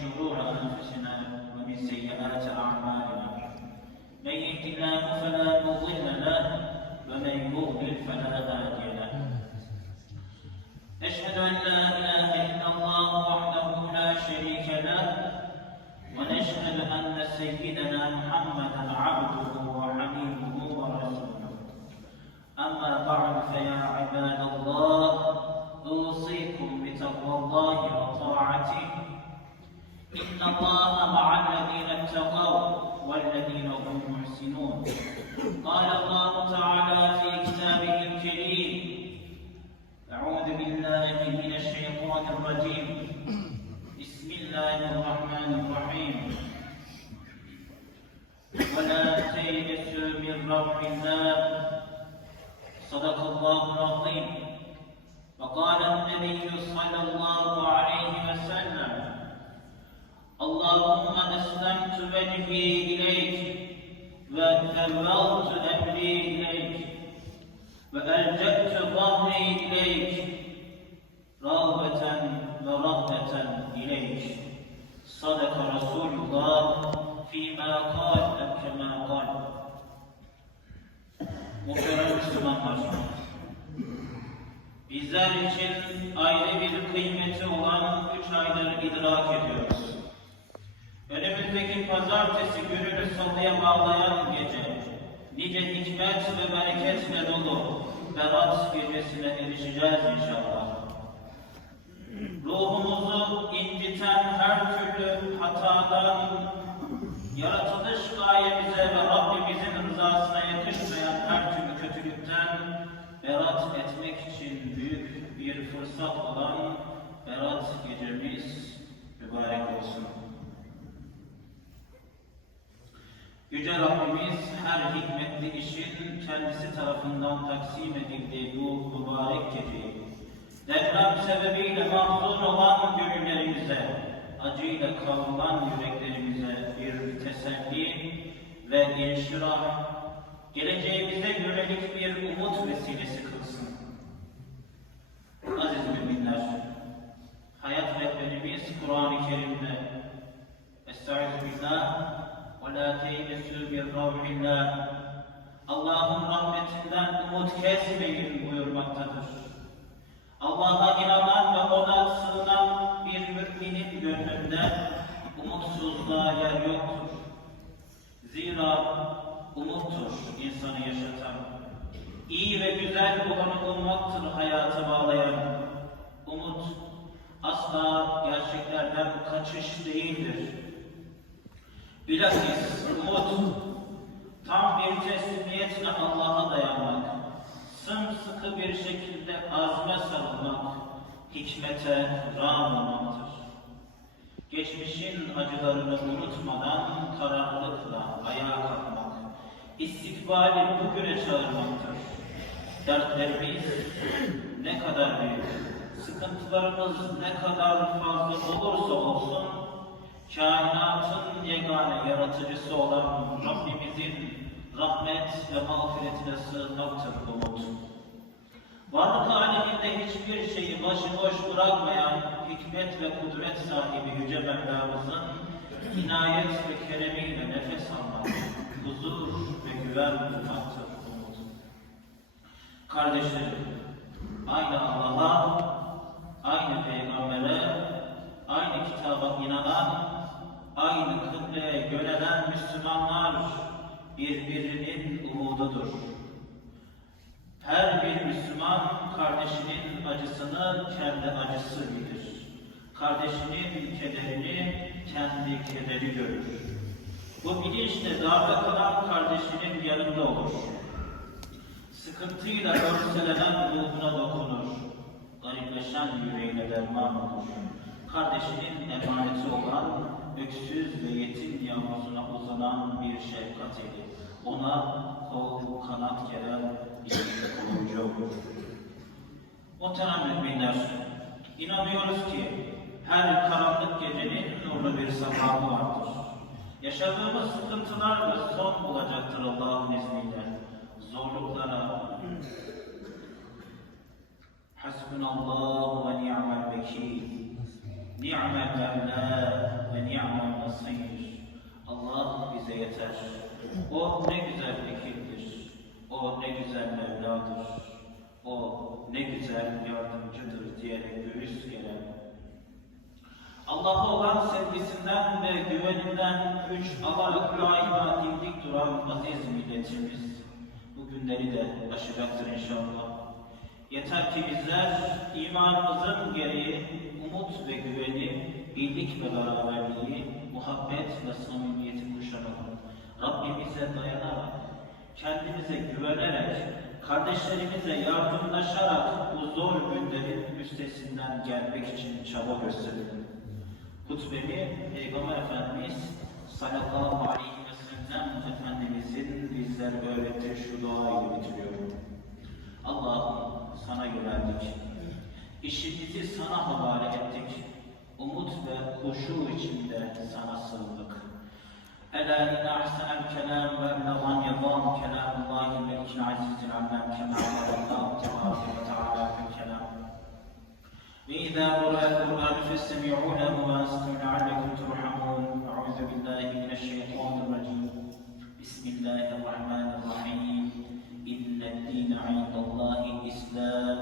شرور أنفسنا ومن سيئات أعمالنا. من يهد الله فلا مضل له ومن يضلل فلا هادي له. أشهد أن لا إله إلا الله وحده لا شريك له ونشهد أن سيدنا محمدا عبده وحبيبه ورسوله. أما بعد فيا عباد الله قال الله تعالى في كتابه الكريم أعوذ بالله من الشيطان الرجيم. بسم الله الرحمن الرحيم. ولا تيأسوا من روح الله صدق الله العظيم. وقال النبي صلى الله عليه وسلم اللهم أسلمت وجهي إليك وتولت أمري إليك وألجأت ظهري إليك رغبة ورهبة إليك صدق رسول الله فيما قال أو كما قال Muhterem Müslümanlar, bizler için ayrı bir kıymeti olan üç ayları idrak ediyoruz. Önümüzdeki pazartesi gününü salıya bağlayan gece, nice hikmet ve bereketle dolu Berat gecesine erişeceğiz inşallah. Ruhumuzu inciten her türlü hatadan, yaratılış gayemize ve Rabbimizin rızasına yakışmayan her türlü kötülükten berat etmek için büyük bir fırsat olan Berat gecemiz mübarek olsun. Yüce Rabbimiz her hikmetli işin kendisi tarafından taksim edildiği bu mübarek geceyi deprem sebebiyle mahzun olan gönüllerimize, acıyla kavrulan yüreklerimize bir teselli ve inşirah, geleceğimize yönelik bir umut vesilesi kılsın. Aziz müminler, hayat rehberimiz Kur'an-ı Kerim'de ve la teylesu bir Allah'ın rahmetinden umut kesmeyin buyurmaktadır. Allah'a inanan ve ona sığınan bir müminin gönlünde umutsuzluğa yer yoktur. Zira umuttur insanı yaşatan. İyi ve güzel olanı ummaktır hayata bağlayan. Umut asla gerçeklerden kaçış değildir. Bilakis umut tam bir teslimiyetle Allah'a dayanmak, sımsıkı bir şekilde azme sarılmak, hikmete rağm olmaktır. Geçmişin acılarını unutmadan kararlılıkla ayağa kalkmak, istikbali bugüne çağırmaktır. Dertlerimiz ne kadar büyük, sıkıntılarımız ne kadar fazla olursa olsun, kainatın yegane yaratıcısı olan Rabbimizin rahmet ve mağfiretine sığınmaktır umut. Varlık aleminde hiçbir şeyi başıboş bırakmayan hikmet ve kudret sahibi Yüce Mevlamızın inayet ve keremiyle nefes almak, huzur ve güven bulmaktır umut. Kardeşlerim, aynı Allah'a, aynı Peygamber'e, aynı kitaba inanan, Müslümanlar birbirinin umududur. Her bir Müslüman kardeşinin acısını kendi acısı bilir. Kardeşinin kederini kendi kederi görür. Bu bilinçle darbe kalan kardeşinin yanında olur. Sıkıntıyla örselenen ruhuna dokunur. Garipleşen yüreğine derman olur. Kardeşinin emaneti olan öksüz ve yetim yavrusuna uzanan bir şefkat eli. Ona kol kanat gelen bir koruyucu. Muhterem müminler, inanıyoruz ki her karanlık gecenin nurlu bir sabahı vardır. Yaşadığımız sıkıntılar da son bulacaktır Allah'ın izniyle. Zorluklara Hasbunallahu ve ni'mel vekil Ni'mel mevla ve ni'mel nasir. Allah bize yeter. O ne güzel vekildir. O ne güzel Mevladır. O ne güzel yardımcıdır diyerek göğüs gelen Allah'a olan sevgisinden ve güveninden güç alarak daima dimdik duran aziz milletimiz bu günleri de aşacaktır inşallah. Yeter ki bizler imanımızın gereği umut ve güveni, birlik ve beraberliği, muhabbet ve samimiyeti kuşanalım. Rabbimize dayanarak, kendimize güvenerek, kardeşlerimize yardımlaşarak bu zor günlerin üstesinden gelmek için çaba gösterelim. Hutbemi Peygamber Efendimiz sallallahu aleyhi ve sellem Efendimizin bizlere öğrettiği şu duayı bitiriyorum. Allah'ım sana yöneldik. İşimizi sana havale ettik. Umut ve huşu içinde sana sığındık. Ela inne ahsenel kelam ve eblegan yadam kelamullahi melikil azizil alem kema Allah tebareke ve teala fil kelam. وإذا قرأ القرآن فاستمعوا له وأنصتوا لعلكم ترحمون أعوذ بالله من الشيطان الرجيم بسم الله الرحمن الرحيم إن الدين عند الله الإسلام